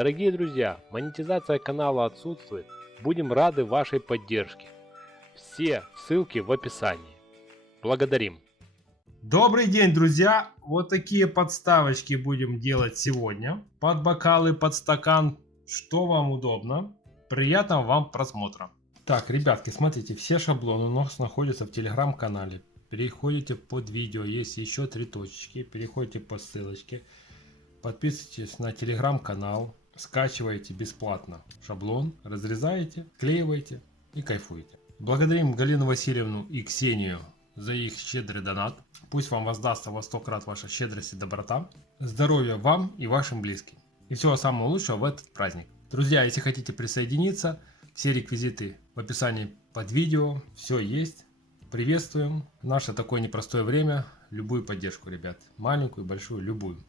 Дорогие друзья, монетизация канала отсутствует. Будем рады вашей поддержке. Все ссылки в описании. Благодарим. Добрый день, друзья! Вот такие подставочки будем делать сегодня. Под бокалы, под стакан. Что вам удобно. Приятного вам просмотра. Так, ребятки, смотрите, все шаблоны у нас находятся в телеграм-канале. Переходите под видео, есть еще 3 точечки. Переходите по ссылочке. Подписывайтесь на телеграм-канал. Скачиваете бесплатно шаблон, разрезаете, склеиваете и кайфуете. Благодарим Галину Васильевну и Ксению за их щедрый донат. Пусть вам воздастся во 100 крат ваша щедрость и доброта. Здоровья вам и вашим близким. И всего самого лучшего в этот праздник. Друзья, если хотите присоединиться, все реквизиты в описании под видео. Все есть. Приветствуем. В наше такое непростое время. Любую поддержку, ребят. Маленькую, большую, любую.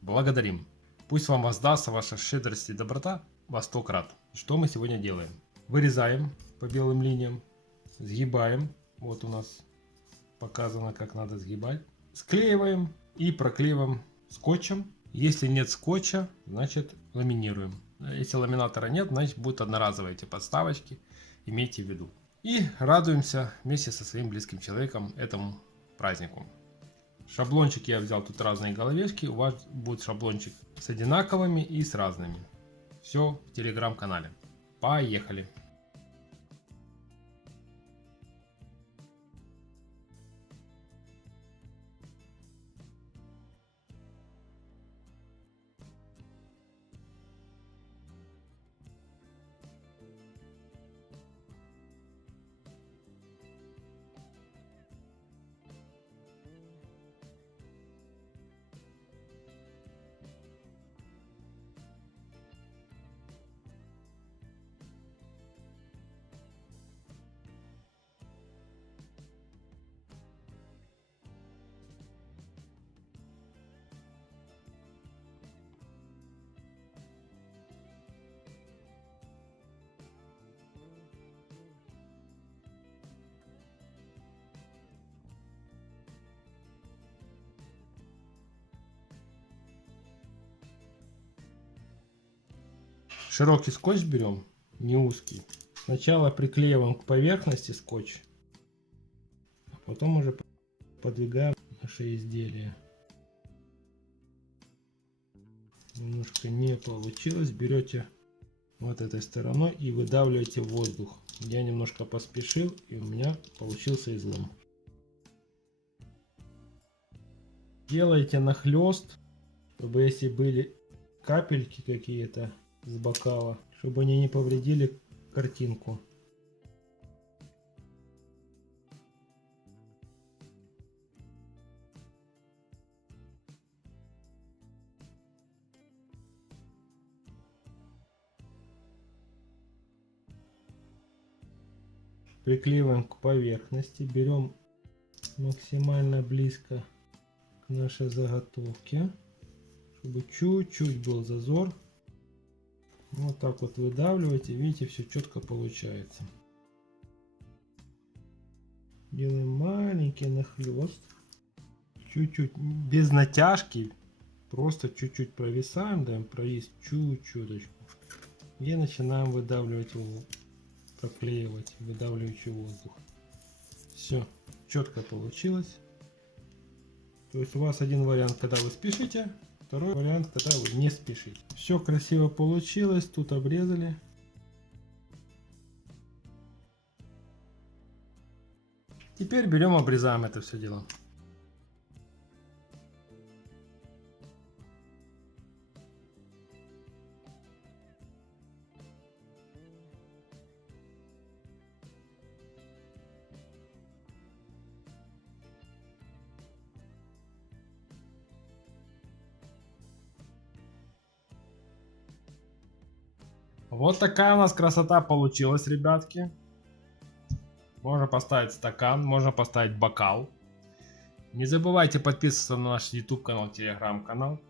Благодарим. Пусть вам воздастся ваша щедрость и доброта во 100 крат. Что мы сегодня делаем? Вырезаем по белым линиям. Сгибаем. Вот у нас показано, как надо сгибать. Склеиваем и проклеиваем скотчем. Если нет скотча, значит ламинируем. Если ламинатора нет, значит будут одноразовые эти подставочки. Имейте в виду. И радуемся вместе со своим близким человеком этому празднику. Шаблончик я взял, тут разные головешки. У вас будет шаблончик с одинаковыми и с разными. Все в телеграм-канале. Поехали! Широкий скотч берем, не узкий. Сначала приклеиваем к поверхности скотч, а потом уже подвигаем наше изделие. Немножко не получилось. Берете вот этой стороной и выдавливаете воздух. Я немножко поспешил, и у меня получился излом. Делайте нахлест, чтобы если были капельки какие-то с бокала, чтобы они не повредили картинку. Приклеиваем к поверхности, берем максимально близко к нашей заготовке, чтобы чуть-чуть был зазор. Вот так вот выдавливаете, видите, все четко получается. Делаем маленький нахлест, чуть-чуть, без натяжки, просто чуть-чуть провисаем, даем провис чуть-чуточку. И начинаем выдавливать его, проклеивать выдавливающий воздух. Все, четко получилось. То есть у вас один вариант, когда вы спешите. Второй вариант, когда вы не спешите. Все красиво получилось. Тут обрезали. Теперь берем, обрезаем это все дело. Вот такая у нас красота получилась, ребятки. Можно поставить стакан, можно поставить бокал. Не забывайте подписываться на наш YouTube канал, Telegram канал.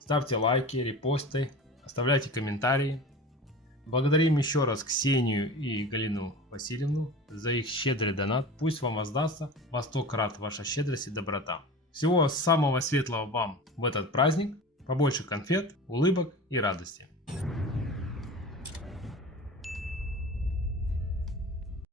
Ставьте лайки, репосты, оставляйте комментарии. Благодарим еще раз Ксению и Галину Васильевну за их щедрый донат. Пусть вам воздастся во 100 крат ваша щедрость и доброта. Всего самого светлого вам в этот праздник. Побольше конфет, улыбок и радости.